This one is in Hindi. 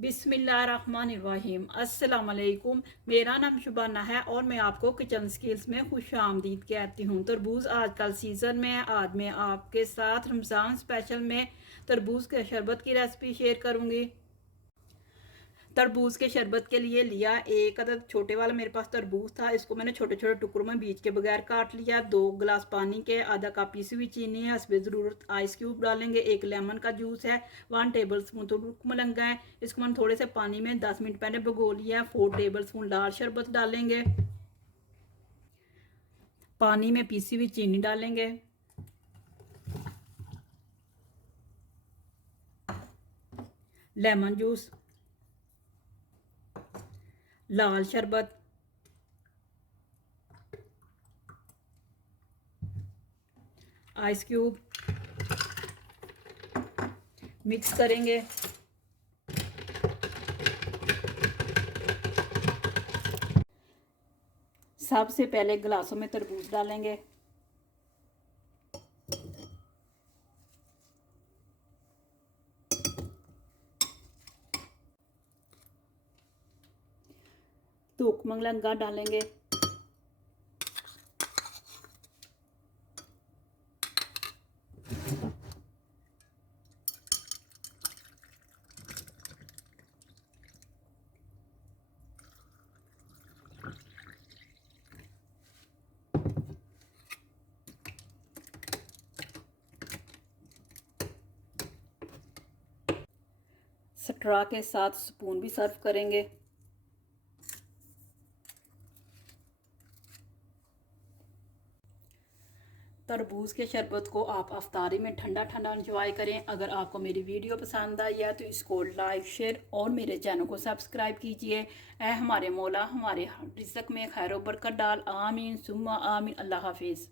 बिस्मिल्लाहिर्रहमानिर्रहीम। अस्सलाम वालेकुम। मेरा नाम शुबाना है और मैं आपको किचन स्किल्स में खुश आमदीद कहती हूँ। तरबूज आजकल सीज़न में है। आज मैं आपके साथ रमज़ान स्पेशल में तरबूज के शरबत की रेसिपी शेयर करूँगी। तरबूज के शरबत के लिए लिया एक अदद छोटे वाला मेरे पास तरबूज था। इसको मैंने छोटे छोटे टुकड़ों में बीज के बगैर काट लिया। 2 गिलास पानी के, आधा कप पीसी हुई चीनी है, हस्बे ज़रूरत आइस क्यूब डालेंगे। एक लेमन का जूस है, 1 टेबल स्पून तुर्क मलंगा है। इसको मैंने थोड़े से पानी में 10 मिनट पहले भिगो लिया है। 4 टेबल स्पून लाल शरबत डालेंगे। पानी में पीसी हुई चीनी डालेंगे। लेमन जूस, लाल शरबत, आइस क्यूब मिक्स करेंगे। सबसे पहले गिलासों में तरबूज डालेंगे। तुर्क मलंगा डालेंगे। स्ट्रॉ के साथ स्पून भी सर्व करेंगे। तरबूज के शरबत को आप अफ्तारी में ठंडा ठंडा इंजॉय करें। अगर आपको मेरी वीडियो पसंद आई है तो इसको लाइक, शेयर और मेरे चैनल को सब्सक्राइब कीजिए। ऐ हमारे मौला हमारे रिज़्क़ में खैर बरकत डाल। आमीन सुम्मा आमीन। अल्लाह हाफिज़।